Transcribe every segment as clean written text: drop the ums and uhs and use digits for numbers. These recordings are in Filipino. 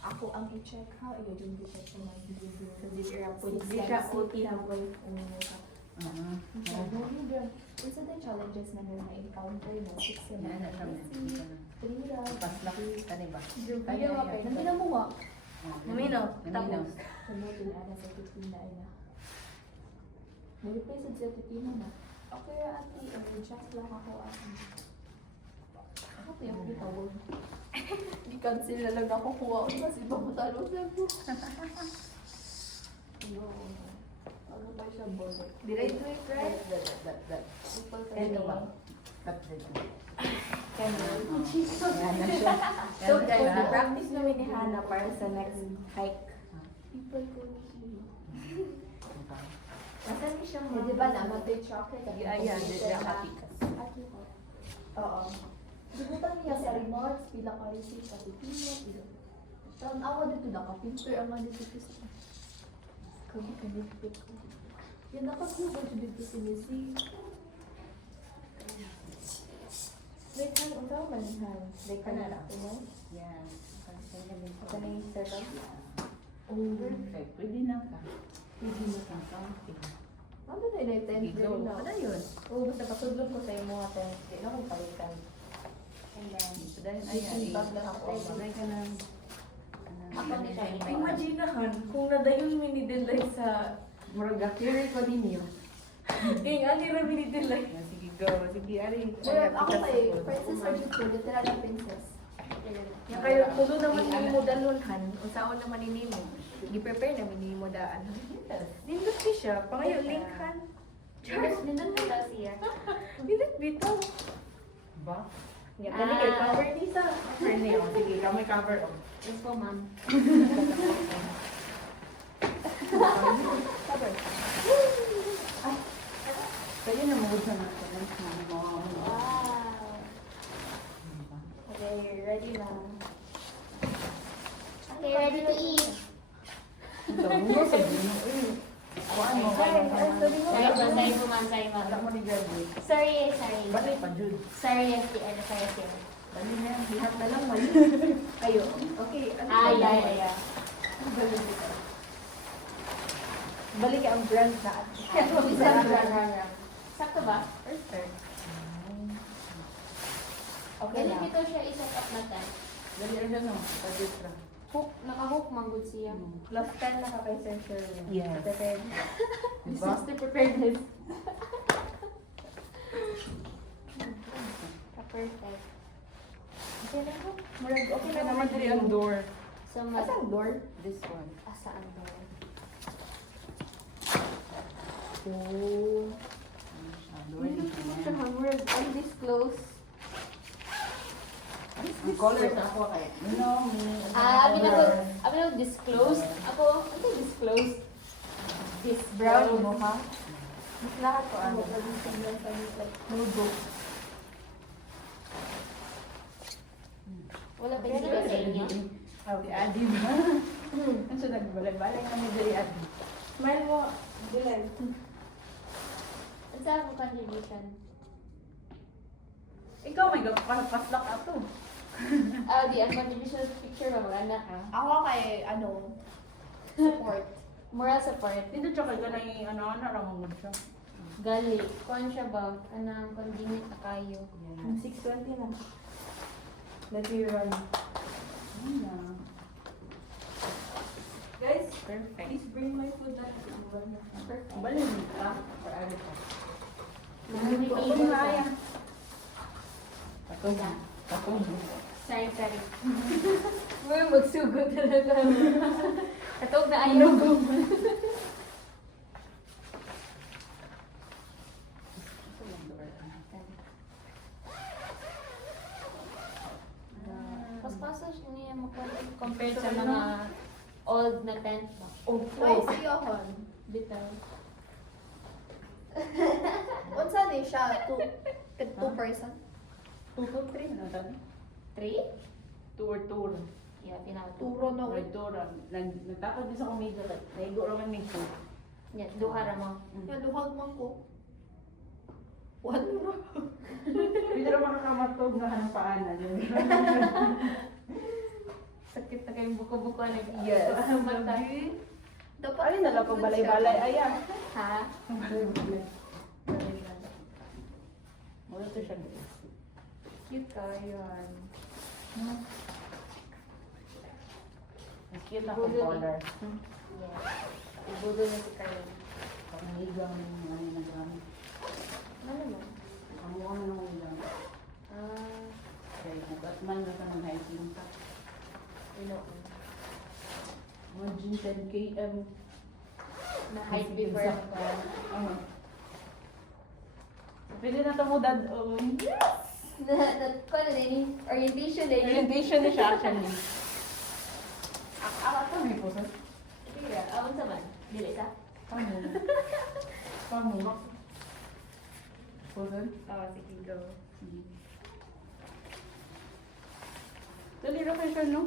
ako ang i-check ha, iyo din i-check sa mga video. So, di siya OT habol. Isa din challenges na na-encounter na 6 Yan na siya. 3 rounds. Paslak ka, diba? Kaya nga kayo, nandila mo nga. Naminaw. Tapos. Samutin ana sa titina na. Nag-reply sa titina na. Okay, ate, just lang ako ate. Ako pa yung bitawag. Di-cancel na lang ako kuha ko kasi mamatalo sa ko. No. Ano pa siya bolo? Direct to it, right? That. People pa Ito siya. ba? Cut dito. Yan Yan na siya. So guys, practice namin ni Hannah para sa next hike. People ko siya. Nasaan niya siya Di ba namatay chocolate? Ayan, dito kapikas. Ate ko. Oo. Dugutan niya sa remarks, pila ka receipt, pati pila, pila. Tapos awa dito na ka, pinter ang mga dito sa. Kami kanipit ko. Yan nakakuha dito si Missy. Wait, Han, ang tawag man, Han? Like, Ano kanala lang? ko mo? Yan. Ito na yung setup. Oh, Perfect. Pwede na ka. pwede na ka. Ano na yun, tent? Go. Ano yun? Oo, basta patudlog ko sa imo at hindi na kong palitan. And then, Dahil ayan. bag lang ako. Sabay ka ng... Ako ni siya. Imagine han, kung nadayon minidelay sa Muraga, carry ko ninyo. king ani ra minidelay. Sige, go. Sige, ari. Well, ako kay Princess Argentina, literal na princess. Yung kayo, tulo naman ni mo dalunhan, unsaon naman ni mo. Gi-prepare namin ni mo daan. Nindot ki siya, pangayo linkhan. Nindot na daw siya. Nindot bitaw. Ba? Nga kani kay cover ni sa. Cover niyo. Sige, kamay cover. Yes po, ma'am. Cover. Kaya na mawag sa natin. Wow. Okay, ready na. Okay, ready to eat. Ito, mo sa dino. Kuhaan mo. Sorry Sorry po, ma'am. Sorry, ma'am. Wala mo ni graduate. Sorry. Balik pa, Jude. Sorry, SDR. Sorry, SDR. Dali na, lihat na lang mali. Ayo. Okay, ano Ah, ba? yeah. Balik ang brand na. Isang brand. Sakto ba? Perfect. Okay Dali na. dito siya iset up natin. Dali na siya, no? Pag-extra. Hook, naka-hook manggod siya. Plus 10 na ka kay Sir Shirley. Yes. Prepared. Diba? Preparedness. Perfect. Okay na ko. Murag okay Okay na naman dali ang door. So, Asang door? This one. Asaan ba? Oh. Door. Murag undisclosed. Ang colors na ako kaya. No, me. Abi na disclosed. Ako, ano disclosed? This brown mo ha? Mas lahat ko ano. Notebook. Wala ba dito sa inyo? Okay, adi ba? Ang siya nagbalay-balay kami dali adi. Smile mo. Bilay. Ano sa ako contribution? Ikaw, may paslak ato. Di ang contribution sa picture ba mag-anak ha? Ako kay, support. Moral support. Dito siya kaya na yung ano-ano, ramamod siya. Gali. Kuhan siya ba? Anang convenient na kayo. Ang 6:20 na. Let me run. Ayan. Guys, Perfect. please bring my food na. Perfect. Balin ka. Para ka. Nag-repeat na aya. Katong. Katong. Sorry. Uy, magsugod talaga. Katog na ayaw. Paspasos niya compared sa mga old na tent ba? Oh, Why is yohon? Bitaw. Unsa ni siya? Two person? 2 to 3 na tayo. 3? Tour. Yeah, pinaka Turo no. May tour. Nagtapos din sa komedya. Naigo naman may tour. Yeah, duha ra mo. Naluhag man ko. One mo. Pwede naman nakamatog na hanapaan. Sakit na kayong buko-buko na Yes. Ang mata. Dapat Ay, nala pa balay-balay. Ayan. Ha? Balay-balay. Wala to siya. Cute ka, yan. Ang cute na kong color. Ibudo na si Kyle. Pangigang ano na gamit. Ano mo? Ang mukha mo nung ilang. Ah, Kaya bukat man na ka ng hiking ka. inoon. Mga G 10 km. Na-hype before ako. Ano? Pwede na ito mo dad. Oh, Kung ano din, orientation din. orientation na siya actually. Ako ito may puso. Sige, awan sa man. Dili ka? Paano? Paano? Puso? Oo, sige, go. Sige. Dali location, no?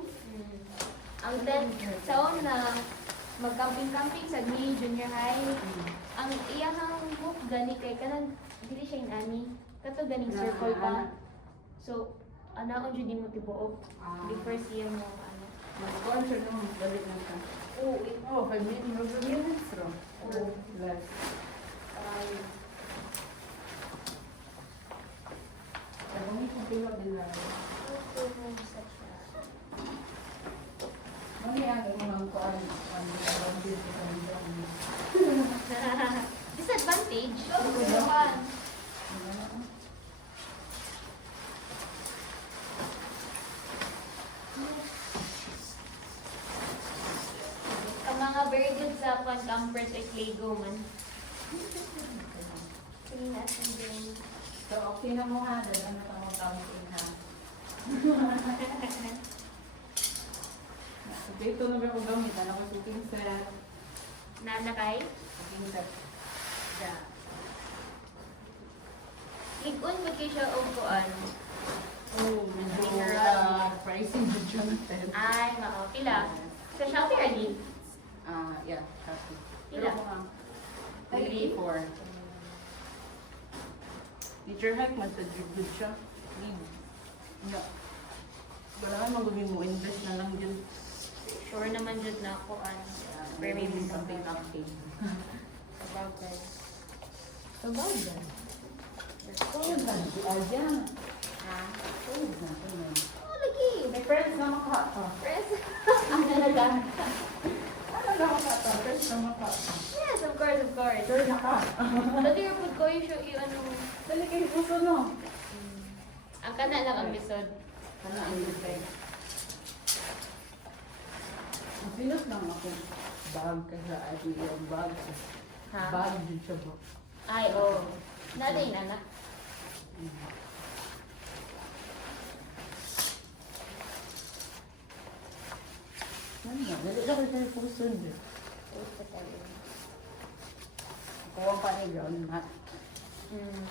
Ang sa una, mag-camping-camping sa Glee Junior High. Ang iyahang book gani kay kanang dili siya inani. Kato ganing circle pa. So, anaon jud mo tibuok. Di first year mo ano. Mag-sponsor no, balik na siya. Oo, Oh, 5 minutes, bro. Oo. Less. Pero may kumpilo din na. Mami, ang mga kuan, ang dito sa mga. Disadvantage. Ang mga very good sa campers ay Lego man. Sige natin din. So, okay na mo ha, dahil ano ka mga counting ha. Okay, ito na ba kung gamit? Ano ko cooking set? Nanakay. Cooking set. Da. Ligon mo kayo siya o kuan. Oh, medyo Mineral. pricing na Jonathan. Ay, mao. Pila? Sa Shopee ali? Yeah, happy. Pila? Pero mga 3, 4. Teacher hike, man sa good siya. Yeah. Wala ka magawin mo, invest na lang dyan. Sure naman jud na kuan. Pero maybe something update. Sabagay. Sabagay. Tulad na, ayan. Ha? Tulad na, tulad. Oh, lagi. May friends na makata. Press. Ang talaga. Ano na makata? Friends na makata. Yes, of course, of course. Sure na ka. Dati yung food ko, yung ano, Dali kayo puso, no? ang kana lang ang episode. Ano ang design? Pinos lang ako. Bag ka sa yung bag. Ha? Bag din siya ba? Ay, oh. Naday na anak. Ano nga? Dali na kayo sa puso din. Kuha pa ni ground mat. Hmm.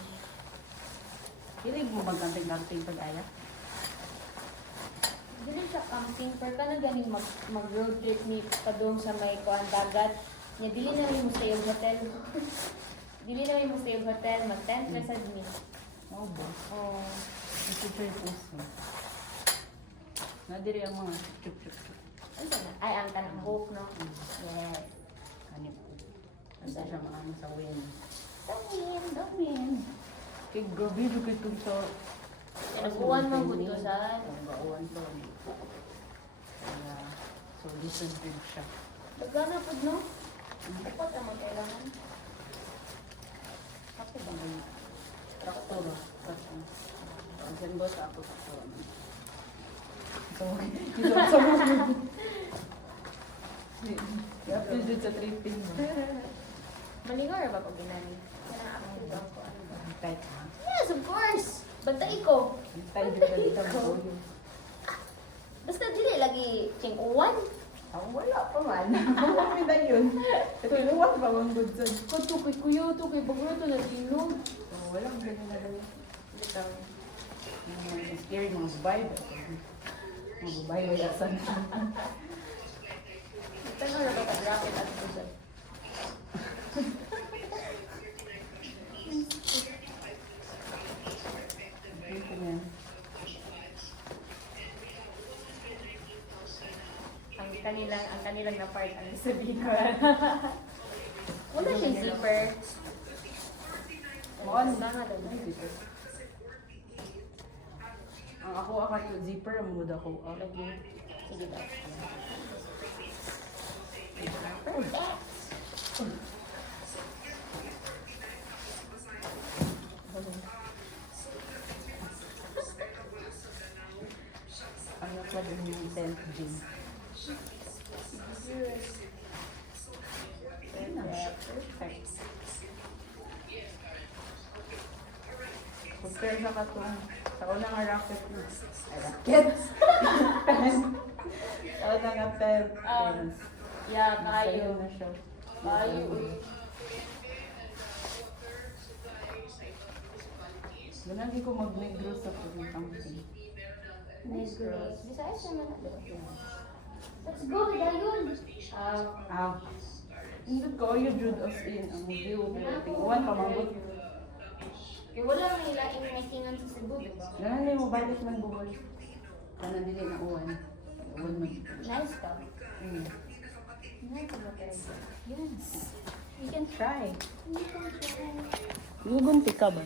Hilig mo magkanting-kanting pag-aya? Dili siya camping, pero ka na ganing mag-road trip ni padung sa may kuan dagat. Nya dili na rin mo stay of hotel. Dili na rin mo stay of hotel, mag-tent na sa dini. Oo ba? Oh. Ito siya yung puso. Nadiri ang mga chup-chup-chup. Ano na? Ay, ang tanang book, no? Yes. Kanip po. Kasi siya maano sa wind. Damin, damin. Kay grabe ito kay itong sa... Nag-uwan mo buto sa... Nag-uwan to. Kaya, so listen din siya. Dagana po, no? Dapat naman kailangan. Ako ba ngayon? Traktor. Ang sendo sa ako traktor. So, ito sa mga. I-upload dyan sa tripping mo. Maligaw ba pag ginani? Kailangan active ako. Ano ba? Kahit ha? Yes, of course! Bantay ko. Tayo dyan ka dito mo yun. Basta dili lagi ching uwan. Ako wala pa man. Mamami na yun. Ito luwag ba ang good son? Kato kay kuya to kay bagro to na tinog. So, walang ganyan na lang. Ito. Yung scary mga babae ba? Mga babae wala saan. Ito na rin ka rocket at puso. Ito yan. ang kanilang na part ang sabihin ko. Wala siyang zipper. Mukhang Mga doon. may zipper. Ang ako to zipper, ang mood ako. Lagi. Sige daw. Ano pa din yung 10th June. Perfect. Compare sa katong sa unang nga rocket na. Ay, rocket? Sa unang nga pens. Yeah, Sa'yo na siya. Kayo, Ganagi ko mag-negro sa camping. Negros. Bisayas naman na doon. Let's go, dayon! Hindi ko yung Jude us in ang view. Tingwan pa mabot. Kaya wala nang ilaing makingan sa Cebu, di ba? Ganun mo balik man buhol. Kanan dili na uwan. Uwan man. Nice ka. Nice ka ba talaga? Yes. You can try. Hindi ko siya. Lugunti ka ba?